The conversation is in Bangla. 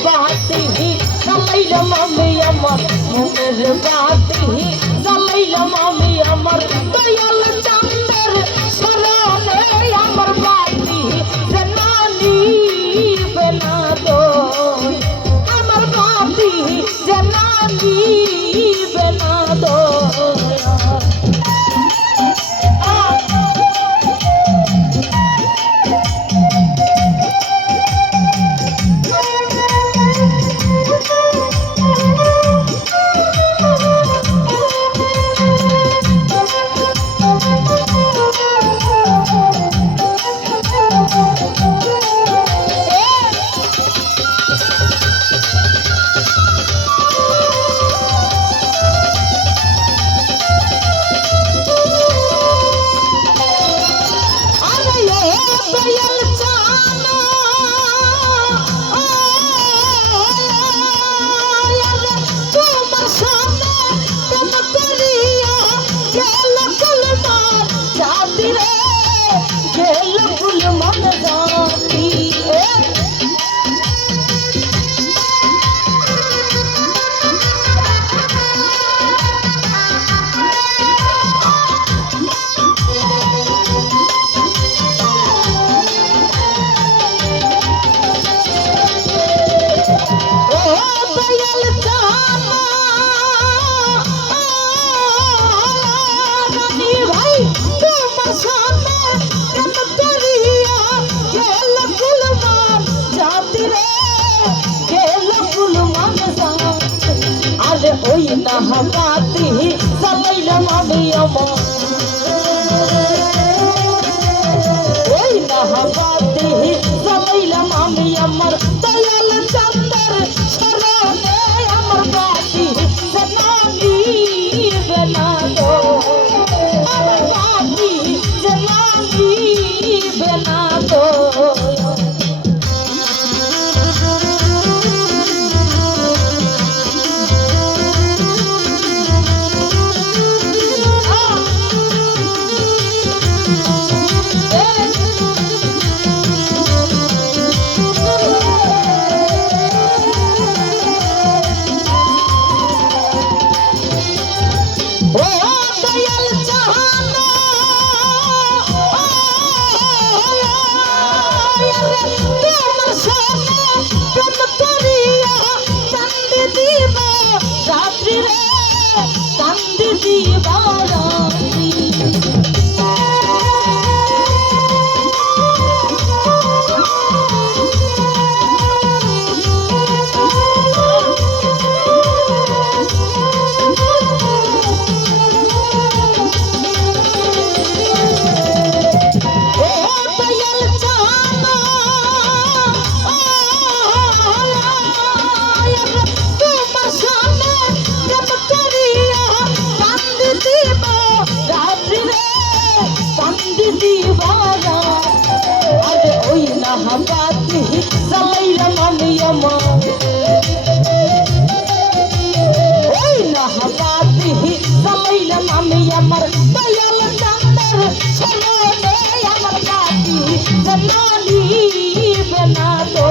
বাতি জ্বালাইলাম আমি আমার মনের বাতি জ্বালাইলাম আমি আমার দয়াল চাঁদের শরণে আমার বাতি যে না নিবে না তো আমার বাতি যে না নিবে না তো ওই না বাতি জ্বালাইলাম আমি আমার ওই না বাতি জ্বালাইলাম আমি আমার দয়াল চাঁদের শরণে আমার বাতি যে না নিবে না তো আমার বাতি যে না নিবে না তো বাতি জ্বালাইলাম আমি আমার ওই না বাতি জ্বালাইলাম আমি আমার দয়াল চাঁদের শরণে আমার বাতি যে না নিবে না তো